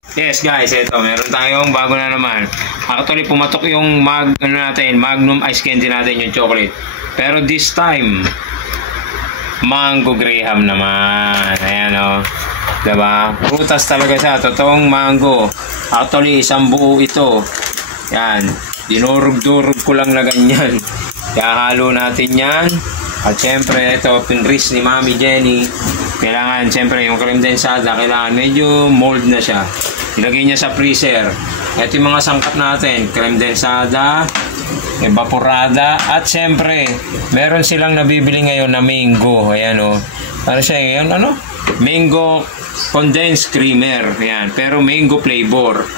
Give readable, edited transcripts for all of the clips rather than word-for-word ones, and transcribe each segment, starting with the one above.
Yes guys, ito meron tayong bago na naman. Actually pumatok yung Magnum Ice Candy natin, yung chocolate. Pero this time Mango Graham naman. Ayan o. Diba? Prutas talaga siya. Totoong mango. Actually isang buo ito. Yan. Dinurog-durog ko lang na ganyan. Halo natin yan. At syempre ito pinris ni Mami Jenny. Kailangan syempre yung cream densada, kailangan medyo mold na siya. Ilagay niya sa freezer. Ito yung mga sangkap natin, cream densada, evaporada, at syempre meron silang nabibili ngayon na mango. Ayan o. Ano siya yun? Ano? Mango condensed creamer. Ayan. Pero mango flavor.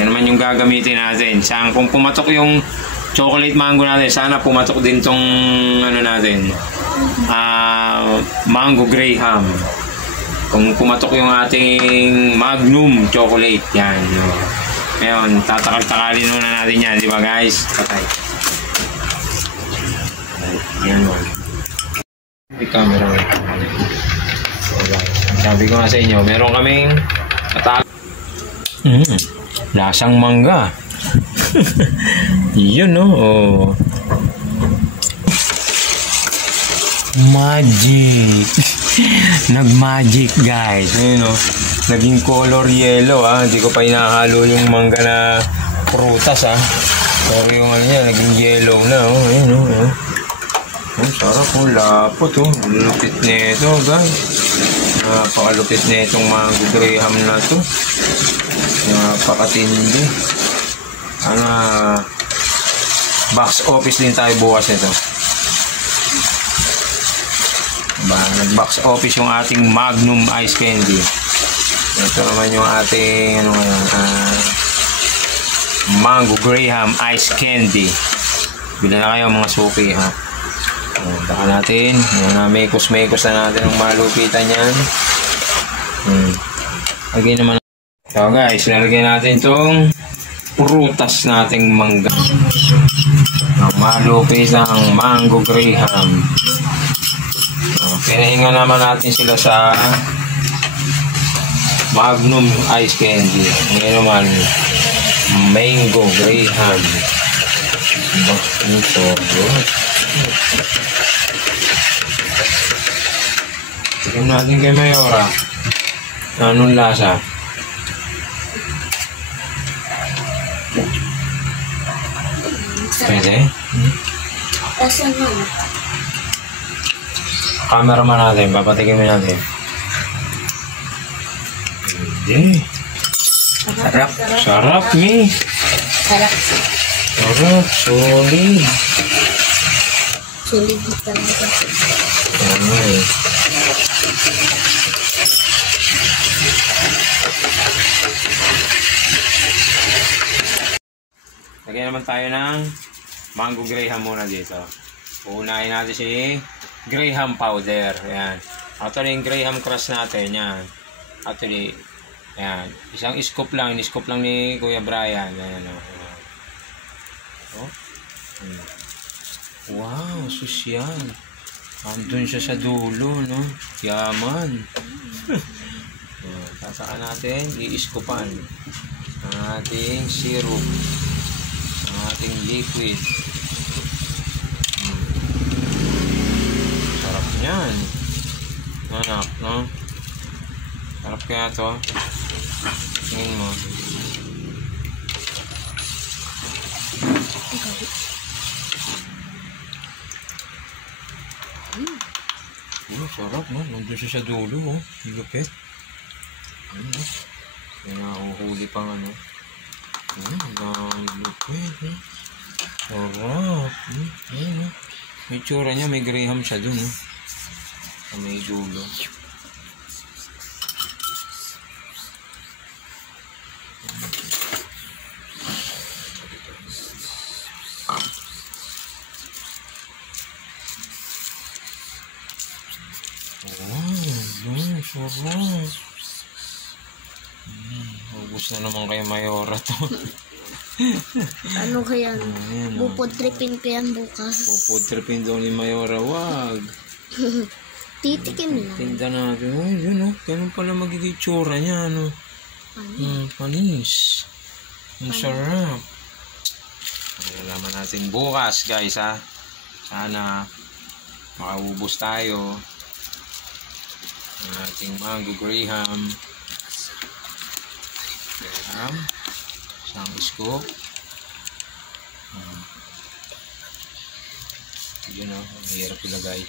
Yan naman yung gagamitin natin. Saan kung pumatok yung chocolate mango natin, sana pumatok din tong ano natin, Mango Graham. Kung pumatok yung ating Magnum chocolate, yan. Ngayon, tatakal-takalin muna natin yan, di ba guys? Patay. Yan mo. May camera. So guys, sabi ko nga sa inyo, meron kaming lasang mangga. Yun no. Oh. Magic. Nag-magic guys. Ayun no. Naging color yellow ah. Hindi ko pa inahalo yung mangga na prutas ah. Pero yung ano niya, naging yellow na oh. Ayun oh. Oh, sarap oh. Lapot oh. Lupit nito guys. Napakalupit na itong Mango Graham na to. Napakatindi. Box office din tayo bukas ito. Nag-box office yung ating Magnum Ice Candy. Ito naman yung ating Mango Graham Ice Candy. Bila na kayo mga suki ha. Baka natin mekos na natin ang malupitan yan. Lagay naman. So guys, lalagyan natin itong prutas nating mangga. Ang malupis ang Mango Graham. Pinahinga naman natin sila sa Magnum Ice Candy. Ngayon naman, Mango Graham. Ito. Tignan natin kay Mayora. Anong lasa? Pwede? Lasa naman. Cameraman natin, papatikin mo natin. Hindi. Sarap. Sarap, mi. Sarap. Sarap, solid. Solid talaga. Ay. Lagyan naman tayo ng Mango Graham muna dito. Uunahin natin si Graham powder. Ayan. Actually, yung Graham crush natin. Yan. Actually, yan. Isang scoop lang. In-scoop lang ni Kuya Brian. Ayan. Oh. Wow, susyan. Andun siya sa dulo, no? Yaman. Sasaka natin, i-scoopan ang ating syrup. Ang ating liquid. Sarap niyan. Anak, no? Sarap kaya to. Tingin mo. Sarap, no? Nandun siya sa dulo, oh. Lupit. May nakuhuli pang ano. Ang lupit, no? Sarap. May tsura niya, may Graham siya dun, no? Sa may dulo. Sarap. Ubus na naman kay Mayora to. Ano kaya? Bupod tripin ko yan bukas. Bupod tripin daw ni Mayora. Wag. Titikin lang. Tinda natin. Ay, yun o. Ganun pala magiging tsura niya. Ano. Panis. Ang sarap. Nalaman natin bukas, guys, ha. Sana makaubos tayo ng ating mango graham. Isang scoop. Yun o, mahirap ilagay.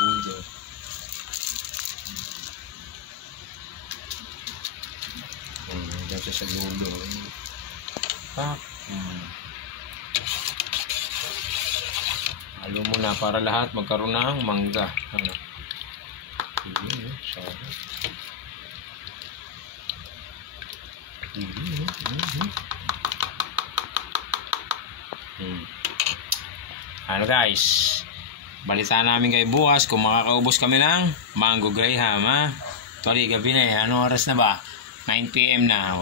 Buldo. Dito sa dulo. Halo mo na para lahat magkaroon ng mangga. Ano? Ano guys, balita namin kayo bukas kung makakaubos kami ng mango graham, ha. Actually gabi na eh, ano oras na ba? 9 PM na.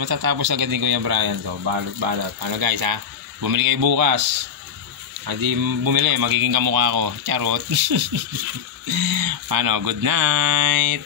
Matatapos agad din Kuya Brian to. Balot. Ano guys, ha, bumili kayo bukas. Hindi bumili, magiging kamukha ko. Charot. Ano, good night.